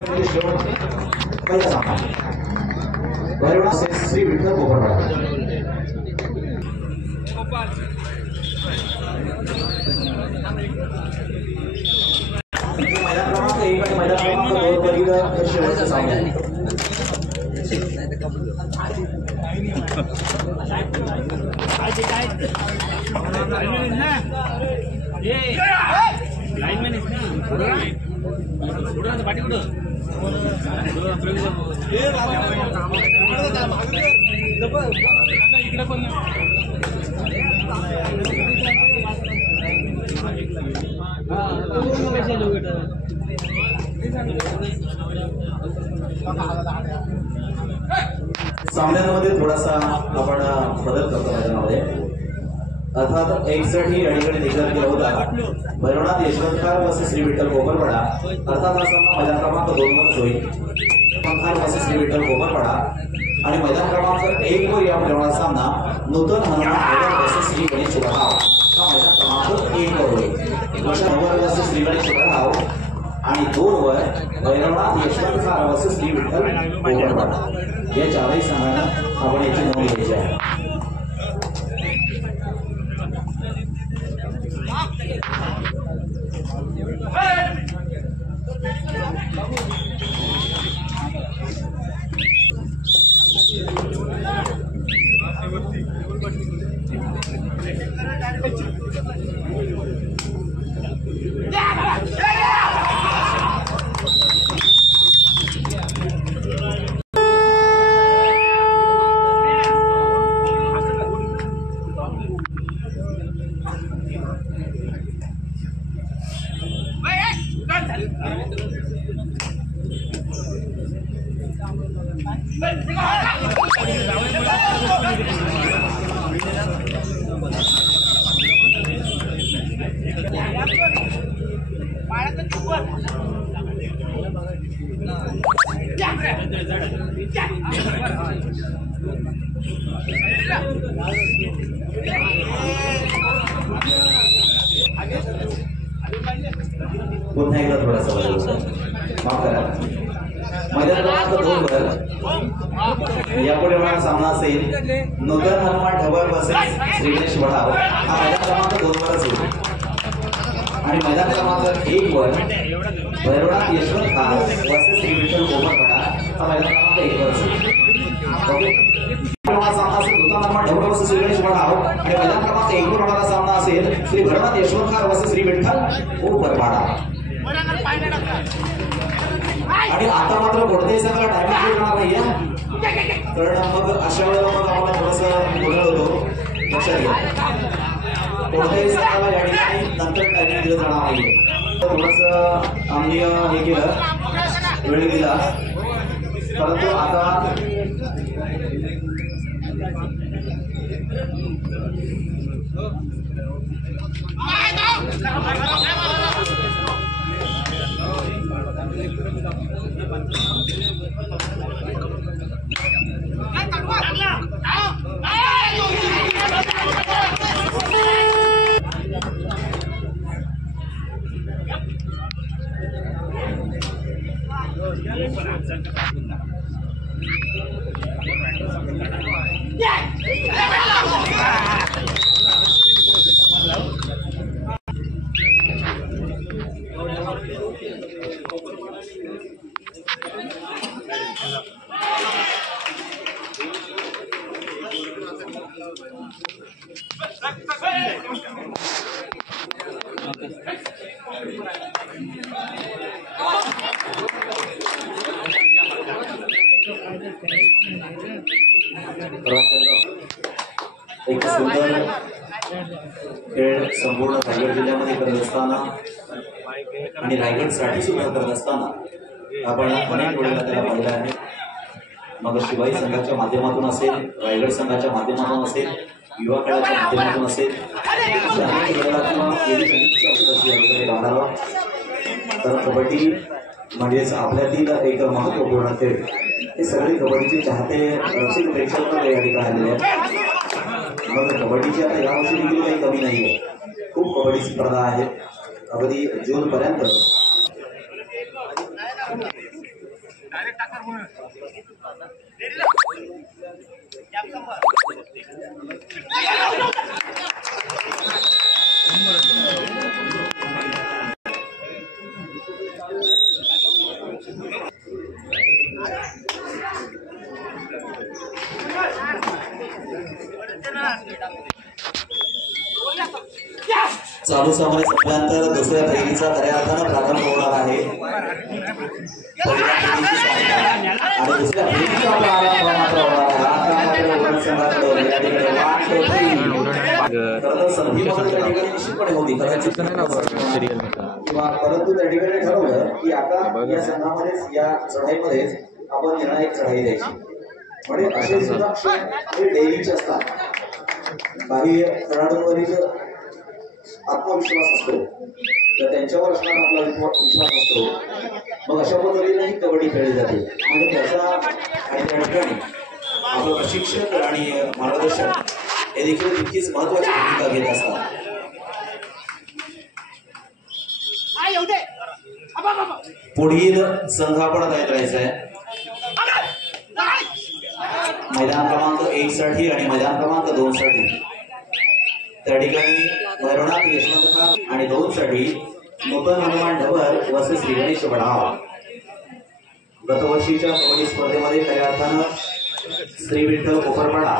पहिला सामना भैरवणा श्री विठ्ठल कोपरवाडा। मैदान क्रमांक 1 आणि मैदान क्रमांक 2 वरील शेवटचा सामना आहे। सामन्यांमध्ये थोडासा आपण बदल करतो मैदानामध्ये, अर्थात 61 ही अडीकडे डिक्लेअर केला होता। भैरवनाथ यशवंतकार वर्सेस श्री विठ्ठल कोपरवाडा, अर्थात हा सामना मैदान क्रमांक 2 वर होईल। यशवंतकार वर्सेस श्री विठ्ठल कोपरवाडा आणि मैदान क्रमांक 1 वर या भैरवनाथ सामना नूतन हनुमान वर्सेस श्री गणेश वडगाव हा मैदान क्रमांक 1 वर होईल। नूतन वर्सेस श्री गणेश वडगाव आणि 2 वर भैरवनाथ यशवंतकार वर्सेस श्री विठ्ठल कोपरवाडा या चारही संघांना आपण याची नोंद घ्यायची आहे। पुन्हा एकदा थोडासा माफ करा। मैदान क्रमांक 2 वर यापुढे होणारा सामना असेल नूतन हनुमान ढबर वर्सेस श्री गणेश वडगाव हा मैदान क्रमांक 2 वरच होईल। आणि मैदान क्रमांक 1 वर भैरवनाथ यशवंतकार वर्सेस श्री विठ्ठल कोपरवाडा हा मैदान क्रमांक 1 वरच होईल। सामना असेल नूतन हनुमान ढबर वर्सेस श्री गणेश वडगाव आणि मैदान क्रमांक 1 वर होणारा सामना असेल श्री भैरवनाथ यशवंतकार वर्सेस श्री विठ्ठल कोपरवाडा। आणि आता मात्र कोणत्याही संघाला टायमिंग देणार नाहीये, कारण मग अशा वेळेला मग आम्हाला थोडंसं गोंधळ होतो, लक्षात घ्या। कोणत्याही संघाला या ठिकाणी नंतर टायमिंग दिलं जाणार नाहीये। थोडंसं आम्ही हे केलं, वेळ दिला, परंतु आता एक सुंदर खेळ संपूर्ण रायगड जिल्ह्यामध्ये करत असताना आणि रायगडसाठी सुद्धा करत असताना आपण अनेक वेळेला त्याला पाहिलं आहे। मग शिवाई संघाच्या माध्यमातून असेल, रायगड संघाच्या माध्यमातून असेल, युवा खेळाच्या माध्यमातून असेल, तर कबड्डी म्हणजेच आपल्यातील एक महत्त्वपूर्ण खेळ हे सगळे कबड्डीचे चाहते रसिक प्रेक्षक या ठिकाणी आलेले आहेत। मग कबड्डीची आता यावर्षी देखील काही कमी नाहीये, खूप कबड्डी स्पर्धा आहेत, अगदी जून पर्यंत चालू सामने संपल्यानंतर दुसऱ्या फेरीचा खऱ्या अर्थानं प्रारंभ होणार आहे। पहिल्या फेरीची सांगता आणि दुसऱ्या फेरीचा प्रारंभ मात्र होणार आहे। आता मात्र वरुण संघाकडून या ठिकाणी वाट होती, तर संधीमध्ये त्या ठिकाणी निश्चितपणे होती कदाचित किंवा परंतु त्या ठिकाणी ठरवलं की आता या संघामध्येच या चढाईमध्येच आपण निर्णायक चढाई द्यायची। म्हणजे असे सुद्धा क्षण हे डेअरीचे असतात। काही खेळाडूंवरील आत्मविश्वास असतो तर त्यांच्यावर असणारा आपला विश्वास असतो, मग अशा पद्धतीने ही कबड्डी खेळली जाते। म्हणजे त्याचा आणि त्या ठिकाणी आपलं प्रशिक्षक आणि मार्गदर्शक हे देखील तितकीच महत्वाची भूमिका घेत असतात। पुढील संघ आपण तयार करायचा आहे मैदान क्रमांक 1 साठी आणि मैदान क्रमांक 2 साठी। त्या ठिकाणी भैरवनाथ यशवंत खार आणि 2 साठी नूतन हनुमान ढबर वर्सेस श्री गणेश वडाव। गतवर्षीच्या कबड्डी स्पर्धेमध्ये खऱ्या अर्थानं श्री विठ्ठल कोपरपाडा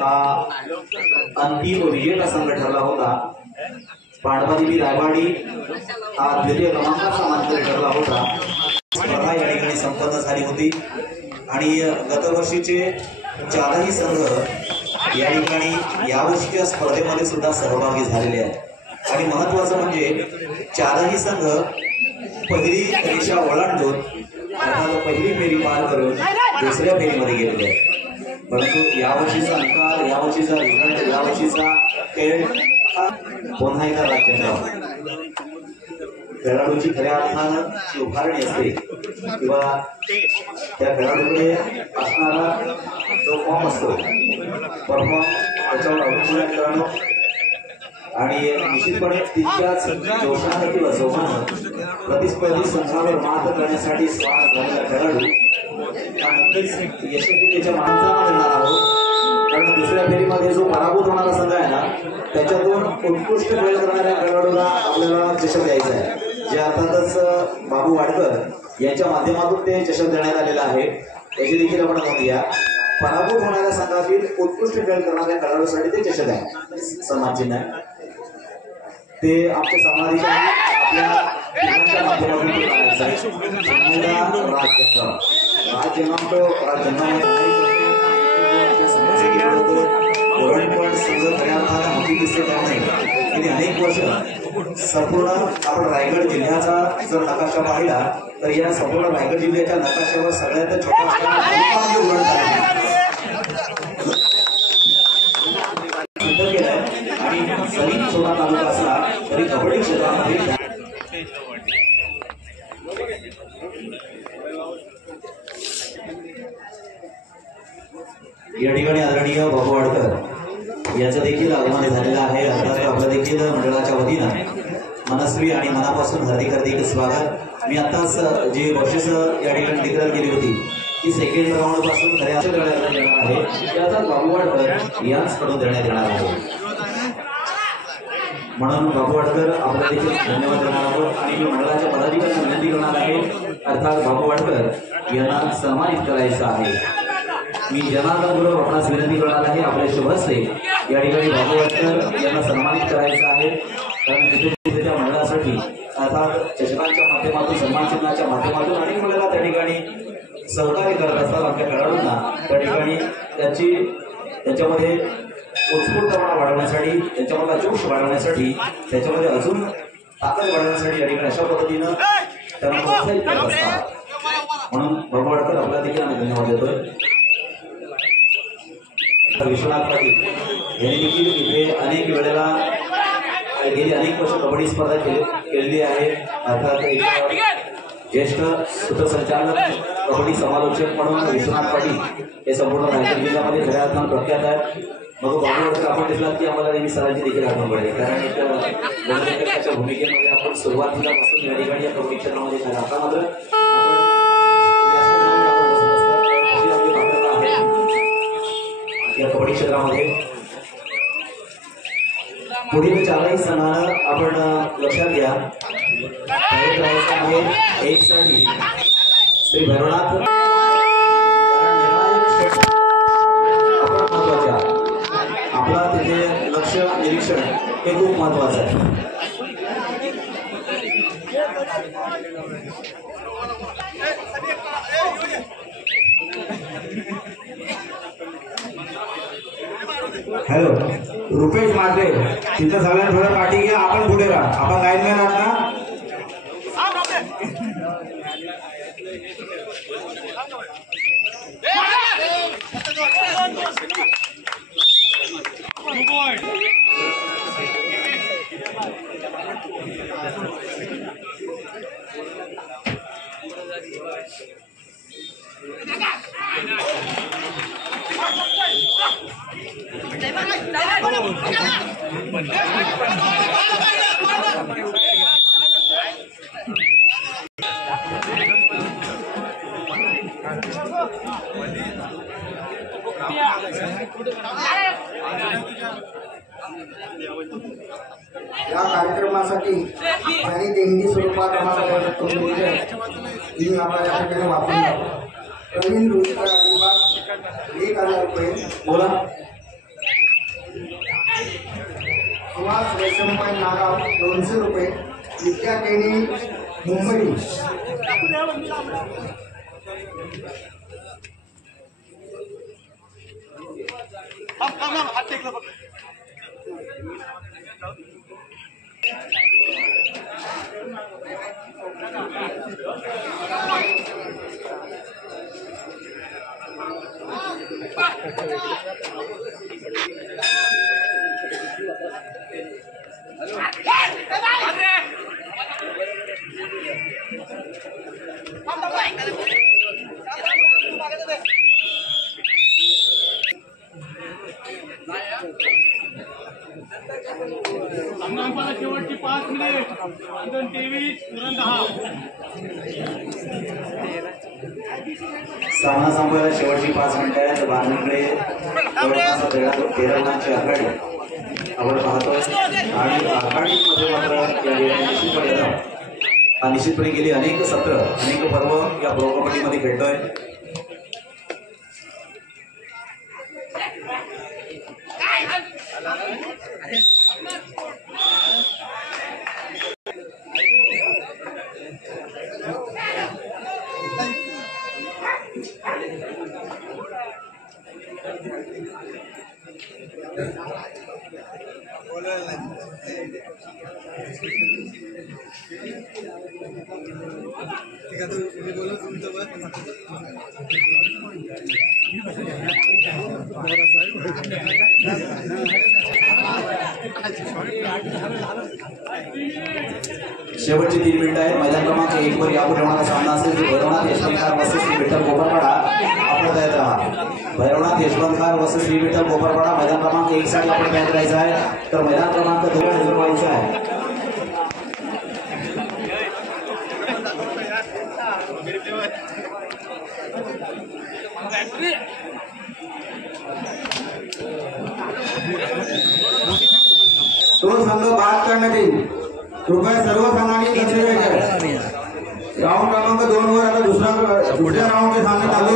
हा अंतिम विजेता संघ ठरला होता। पांडवादेवी रायवाडी हा द्वितीय क्रमांकाचा मानकरी ठरला होता। स्पर्धा या ठिकाणी संपन्न झाली होती आणि गतवर्षीचे 4ही संघ या ठिकाणी यावर्षीच्या स्पर्धेमध्ये सुद्धा सहभागी झालेले आहेत। आणि महत्वाचं म्हणजे 4ही संघ पहिली रेषा ओलांडून अर्थात पहिली फेरी पार करून दुसऱ्या फेरीमध्ये गेलेले आहेत। परंतु यावर्षीचा निकाल, यावर्षीचा रिझल्ट, यावर्षीचा खेळ पुन्हा एकदा राज्यांना खेळाडूची खऱ्या अर्थानं जी उभारणी असते किंवा त्या खेळाडूकडे असणारा जो फॉर्म असतो परफॉर्म त्याच्यावर अवलंबून करणं आणि निश्चितपणे तितक्याच जोशानं किंवा जोमानं प्रतिस्पर्धी संघावर मात करण्यासाठी स्वार झालेला खेळाडू नक्कीच यशस्वीतेच्या मानकाला देणार आहोत। कारण दुसऱ्या फेरीमध्ये जो पराभूत होणारा संघ आहे ना त्याच्यातून उत्कृष्ट खेळ करणाऱ्या खेळाडूला आपल्याला चषक द्यायचा आहे, जे अर्थातच बाबू वाडकर यांच्या माध्यमातून ते चषक देण्यात आलेला आहे। याची देखील आपण नोंद घ्या। पराभूत होणाऱ्या संघातील उत्कृष्ट खेळ करणाऱ्या खेळाडूसाठी ते चषक आहे, सन्मान चिन्ह आहे। ते आमच्या समाजाच्या आपल्या माध्यमातून अनेक वर्ष संपूर्ण आपण रायगड जिल्ह्याचा जर नकाशा पाहिला तर या संपूर्ण रायगड जिल्ह्याच्या नकाशावर सगळ्यात छोटा आणि जरी छोटा तालुका असला तरी कबड्डी क्षेत्रामध्ये या ठिकाणी आदरणीय बाबू वाडकर याचं देखील आगमन झालेलं आहे। अर्थात आपलं देखील मंडळाच्या वतीनं मनस्वी आणि मनापासून हार्दिक स्वागत। मी आताच जी बक्षीस या ठिकाणी डिक्लेअर केली होती की सेकंड राऊंड पासून खऱ्या देण्यात येणार आहे, त्याचा बाबू वाडकर यांचकडून देण्यात येणार आहे। म्हणून बाबू वाडकर आपला देखील धन्यवाद देणार आहोत आणि मी मंडळाच्या पदाधिकाऱ्यांना विनंती करणार आहे अर्थात बाबू वाडकर यांना सन्मानित करायचं आहे। मी जनार्दन गुरु आपणास विनंती करणार आहे आपल्या शुभ हस्ते या ठिकाणी बाबू वाडकर यांना सन्मानित करायचं आहे। कारण तिथे त्या मंडळासाठी अर्थात चषकांच्या माध्यमातून सन्मान चिन्हाच्या माध्यमातून अनेक मंडळाला त्या ठिकाणी सहकार्य करत असतात आपल्या खेळाडूंना। त्या ठिकाणी त्याच्यामध्ये उत्स्फूर्तपणा वाढवण्यासाठी, त्याच्यामधला जोश वाढवण्यासाठी, त्याच्यामध्ये अजून ताकद वाढवण्यासाठी या ठिकाणी अशा पद्धतीनं त्यांना प्रोत्साहित करत असतात। म्हणून बाबू वाडकर आपल्याला देखील आम्ही धन्यवाद देतोय। विश्वनाथ पाटील यांनी देखील इथे अनेक वेळेला गेली अनेक वर्ष कबड्डी स्पर्धा केलेली आहे। अर्थात एक ज्येष्ठ सूत्रसंचालक कबड्डी समालोचक म्हणून विश्वनाथ पाटील हे संपूर्ण रायगड जिल्ह्यामध्ये खऱ्या अर्थानं प्रख्यात आहेत। मग बाबू वाडकर आपण दिसलात की आम्हाला नेहमी सरांची देखील आठवण पडली, कारण एक मनोरंजकाच्या भूमिकेमध्ये आपण सुरुवातीला पासून या ठिकाणी या कबड्डी क्षेत्रामध्ये आता मात्र आपण क्षेत्रामध्ये पुढील चारही सणानं आपण लक्षात घ्या. एक साठी श्री भैरवनाथ महत्वाच्या आपला तिथे लक्ष निरीक्षण हे खूप महत्वाचं आहे. हॅलो रुपेश मात्रे तिथं सगळ्यांना थोडं पाठी घ्या. आपण पुढे राहा. आपण लाईन मॅन आहात ना. या कार्यक्रमासाठी आणि देणगी स्वरूपात आम्हाला मी आम्हाला या ठिकाणी वापरून प्रवीण रुचिकर अलिबाग 1000 रुपये. बोला. सुहास वैशंपाई नागाव 200 रुपये. विद्या केणी मुंबई शेवटची 5 मिनिट 23 सामना संपवायला शेवटची 5 मिनिटं आहेत. बांधणीकडे तेरा गुणांची आघाडी आपण पाहतोय आणि आघाडीमध्ये मात्र निश्चितपणे गेली अनेक सत्र अनेक पर्व या प्रो कबड्डीमध्ये खेळतोय. शेवटची 3 मिनिटं आहेत. मैदान क्रमांक 1 वर यापुढे होणारा सामना असेल तो भैरवनाथ यशवंतखार वर्सेस श्री विठ्ठल कोपरपाडा. आपण तयार राहा. भैरवनाथ यशवंतखार वर्सेस श्री विठ्ठल कोपरपाडा मैदान क्रमांक 1 साठी आपण तयार करायचं आहे. तर मैदान क्रमांक 2 ठरवायचं आहे. तो संघ बाद करण्यात येईल. कृपया सर्व संघांनी लक्ष द्यायचे. राऊंड क्रमांक 2 वर आता दुसऱ्या राऊंडचे सामने चालू